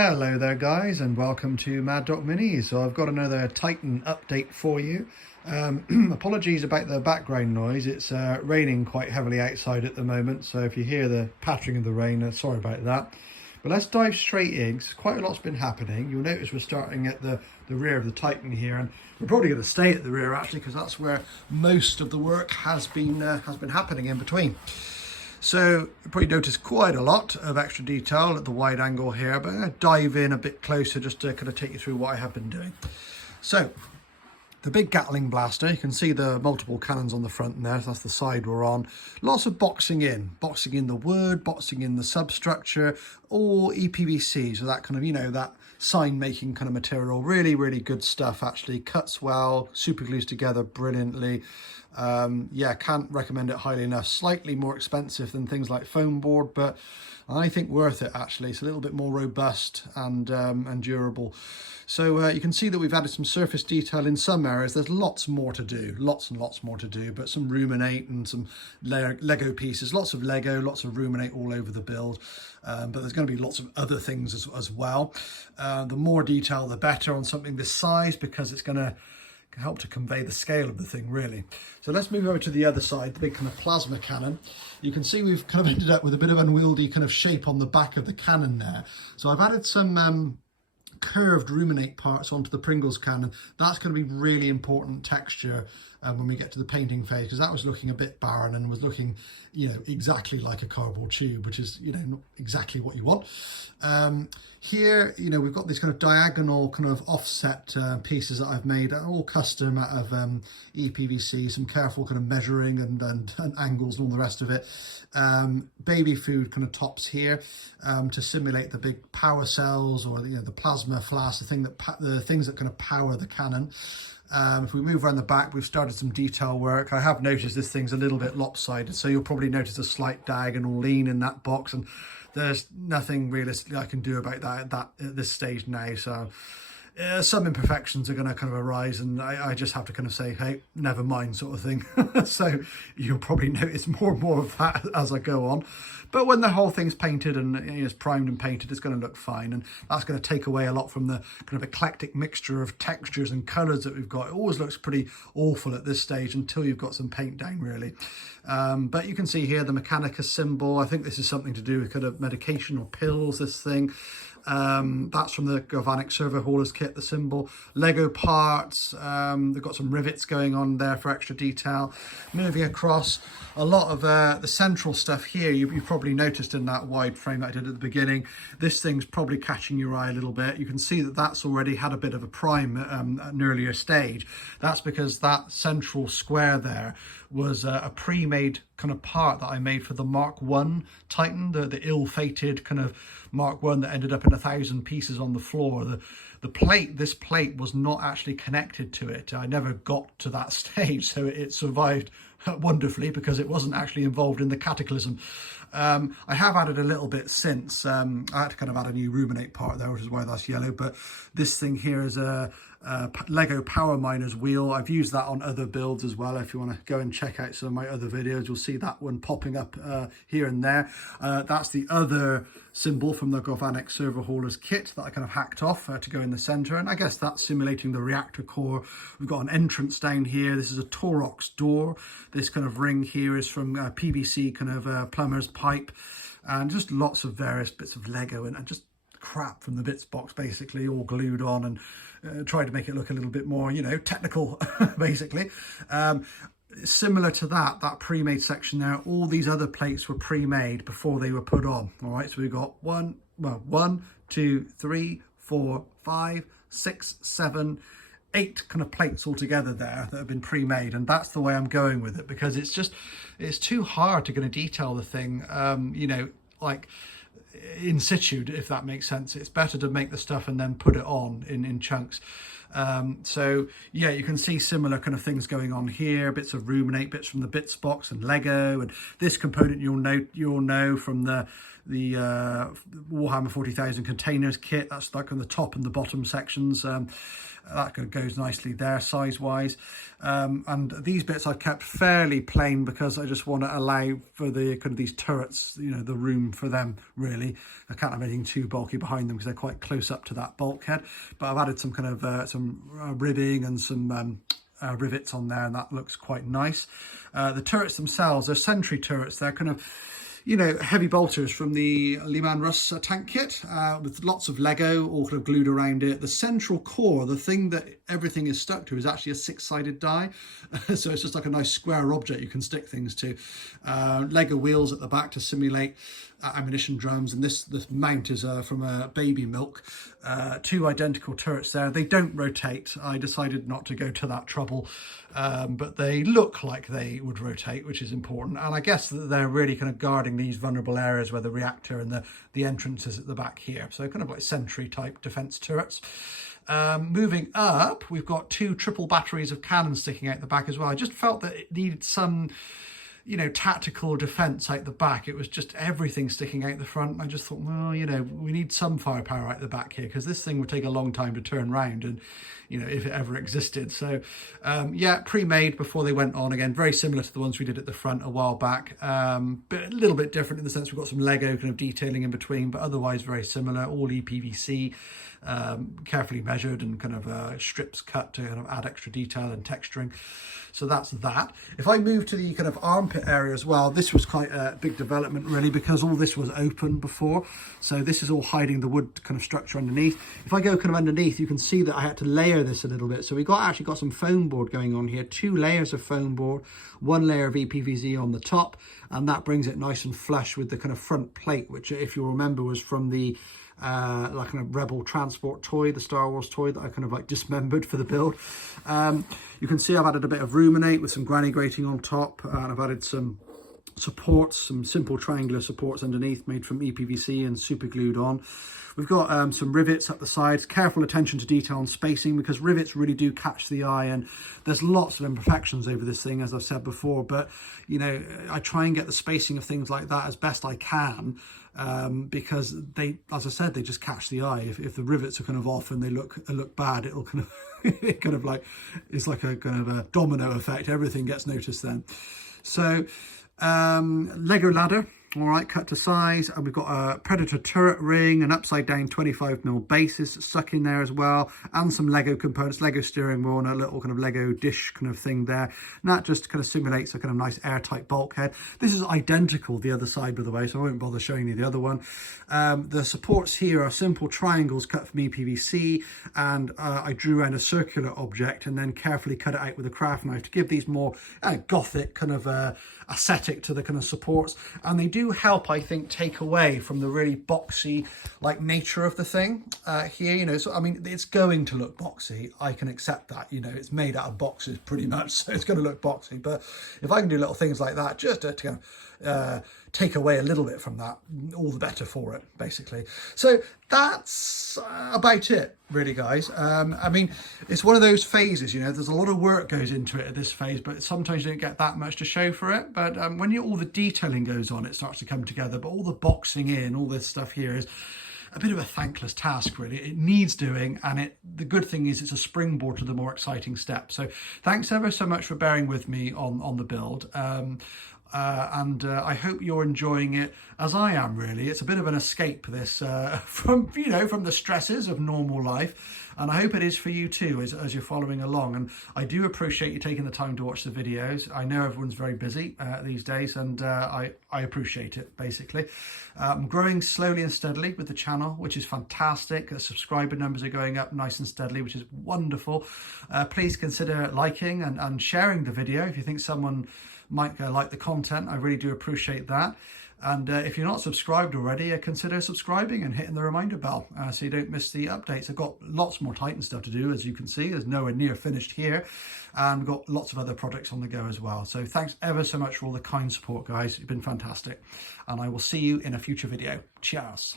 Hello there guys, and welcome to Mad Dog Mini. So I've got another Titan update for you. Apologies about the background noise. It's raining quite heavily outside at the moment, so if you hear the pattering of the rain, sorry about that. But let's dive straight in, 'cause quite a lot's been happening. You'll notice we're starting at the rear of the Titan here, and we're probably going to stay at the rear actually, because that's where most of the work has been happening in between. So you probably noticed quite a lot of extra detail at the wide angle here, but I'm going to dive in a bit closer just to kind of take you through what I have been doing. So the big Gatling blaster, you can see the multiple cannons on the front there, so that's the side we're on. Lots of boxing in the wood, boxing in the substructure, or EPVC, so that kind of, you know, that sign making kind of material. Really, really good stuff actually. Cuts well, super glues together brilliantly. Yeah, can't recommend it highly enough. Slightly more expensive than things like foam board, but I think worth it actually. It's a little bit more robust and durable. So you can see that we've added some surface detail in some areas. There's lots more to do, lots and lots more to do, but some ruminate and some Lego pieces, lots of Lego, lots of ruminate all over the build. But there's going to be lots of other things as well. The more detail, the better on something this size, because it's going to help to convey the scale of the thing really. So let's move over to the other side, the big kind of plasma cannon. You can see we've kind of ended up with a bit of unwieldy kind of shape on the back of the cannon there. So I've added some curved ruminate parts onto the Pringles cannon. That's going to be really important texture when we get to the painting phase, because that was looking a bit barren and was looking, you know, exactly like a cardboard tube, which is, you know, not exactly what you want. Here, you know, we've got these kind of diagonal kind of offset pieces that I've made, all custom out of EPVC, some careful kind of measuring and angles and all the rest of it. Baby food kind of tops here to simulate the big power cells, or you know, the plasma flask, the things that kind of power the cannon. If we move around the back, we've started some detail work. I have noticed this thing's a little bit lopsided, so you'll probably notice a slight diagonal lean in that box, and there's nothing realistically I can do about that at this stage now. So some imperfections are going to kind of arise, and I just have to kind of say, hey, never mind, sort of thing. So you'll probably notice more and more of that as I go on. But when the whole thing's painted and it's primed and painted, it's going to look fine, and that's going to take away a lot from the kind of eclectic mixture of textures and colours that we've got. It always looks pretty awful at this stage until you've got some paint down really. But you can see here the Mechanica symbol. I think this is something to do with kind of medication or pills, this thing. That's from the galvanic servo haulers kit, the symbol. Lego parts, they've got some rivets going on there for extra detail. Moving across, a lot of the central stuff here, you've probably noticed in that wide frame that I did at the beginning. This thing's probably catching your eye a little bit. You can see that that's already had a bit of a prime at an earlier stage. That's because that central square there was a pre-made kind of part that I made for the Mark 1 Titan, the ill-fated kind of Mark 1 that ended up in 1,000 pieces on the floor. This plate was not actually connected to it. I never got to that stage, so it survived wonderfully because it wasn't actually involved in the cataclysm. I have added a little bit since. I had to kind of add a new ruminate part there, which is why that's yellow. But this thing here is a Lego Power Miners wheel. I've used that on other builds as well. If you want to go and check out some of my other videos, you'll see that one popping up here and there. That's the other symbol from the galvanic servo haulers kit that I kind of hacked off to go in the center, and I guess that's simulating the reactor core. We've got an entrance down here. This is a Torox door. This kind of ring here is from PVC kind of plumber's pipe, and just lots of various bits of Lego and just crap from the bits box, basically all glued on, and tried to make it look a little bit more, you know, technical basically. Similar to that pre-made section there, all these other plates were pre-made before they were put on. All right, so we've got 1, 2, 3, 4, 5, 6, 7, 8 kind of plates altogether there that have been pre-made, and that's the way I'm going with it, because it's too hard to kind of detail the thing, you know, like in situ, if that makes sense. It's better to make the stuff and then put it on in chunks. So yeah, you can see similar kind of things going on here, bits of ruminate, bits from the bits box and Lego, and this component you'll know from the Warhammer 40,000 containers kit. That's like on the top and the bottom sections. that goes nicely there size wise. And these bits I've kept fairly plain because I just want to allow for the kind of these turrets, you know, the room for them really. I can't have anything too bulky behind them because they're quite close up to that bulkhead, but I've added some kind of ribbing and some rivets on there, and that looks quite nice. The turrets themselves are sentry turrets. They're kind of, you know, heavy bolters from the Lehman Russ tank kit with lots of Lego all kind of glued around it. The central core, the thing that everything is stuck to, is actually a 6-sided die. So it's just like a nice square object you can stick things to. Lego wheels at the back to simulate ammunition drums, and this mount is from Baby Milk. 2 identical turrets there. They don't rotate. I decided not to go to that trouble, but they look like they would rotate, which is important. And I guess that they're really kind of guarding these vulnerable areas where the reactor and the entrance is at the back here. So kind of like sentry type defense turrets. Moving up, we've got 2 triple batteries of cannons sticking out the back as well. I just felt that it needed some, you know, tactical defense out the back. It was just everything sticking out the front. I just thought, well, you know, we need some firepower out the back here because this thing would take a long time to turn round, and, you know, if it ever existed. So yeah, pre-made before they went on. Again, very similar to the ones we did at the front a while back, but a little bit different in the sense we've got some Lego kind of detailing in between, but otherwise very similar. All EPVC, carefully measured and kind of strips cut to kind of add extra detail and texturing. So that's that. If I move to the kind of armpit area as well, this was quite a big development really, because all this was open before. So this is all hiding the wood kind of structure underneath. If I go kind of underneath, you can see that I had to layer this a little bit. So we actually got some foam board going on here, 2 layers of foam board, 1 layer of EPVC on the top, and that brings it nice and flush with the kind of front plate, which, if you remember, was from the like kind of Rebel transport toy, the Star Wars toy that I kind of like dismembered for the build. You can see I've added a bit of ruminate with some granny grating on top, and I've added some supports, some simple triangular supports underneath made from EPVC and super glued on. We've got some rivets up the sides. Careful attention to detail and spacing, because rivets really do catch the eye, and there's lots of imperfections over this thing, as I've said before, but, you know, I try and get the spacing of things like that as best I can, because they, as I said, they just catch the eye. If the rivets are kind of off and they look bad, it'll kind of it kind of like, it's like a kind of a domino effect. Everything gets noticed then. So Lego ladder, all right, cut to size, and we've got a Predator turret ring, an upside down 25mm bases stuck in there as well, and some Lego components, Lego steering wheel, and a little kind of Lego dish kind of thing there. And that just kind of simulates a kind of nice airtight bulkhead. This is identical the other side, by the way, so I won't bother showing you the other one. The supports here are simple triangles cut from EPVC, and I drew around a circular object and then carefully cut it out with a craft knife to give these more gothic kind of aesthetic to the kind of supports. And they do help, I think, take away from the really boxy like nature of the thing here, you know. So I mean, it's going to look boxy, I can accept that, you know, it's made out of boxes pretty much, so it's going to look boxy. But if I can do little things like that just to kind of take away a little bit from that, all the better for it, basically. So that's about it really, guys. I mean, it's one of those phases, you know, there's a lot of work goes into it at this phase, but sometimes you don't get that much to show for it. But when all the detailing goes on, it starts to come together. But all the boxing in, all this stuff here is a bit of a thankless task, really. It needs doing, and the good thing is it's a springboard to the more exciting steps. So thanks ever so much for bearing with me on the build. And I hope you're enjoying it as I am, really. It's a bit of an escape, this, from the stresses of normal life. And I hope it is for you too, as you're following along. And I do appreciate you taking the time to watch the videos. I know everyone's very busy these days, and I appreciate it, basically. I'm growing slowly and steadily with the channel, which is fantastic. Subscriber numbers are going up nice and steadily, which is wonderful. Please consider liking and sharing the video if you think someone might like the content. I really do appreciate that. And if you're not subscribed already, consider subscribing and hitting the reminder bell so you don't miss the updates. I've got lots more Titan stuff to do, as you can see. There's nowhere near finished here, and we've got lots of other projects on the go as well. So thanks ever so much for all the kind support, guys. You've been fantastic, and I will see you in a future video. Cheers.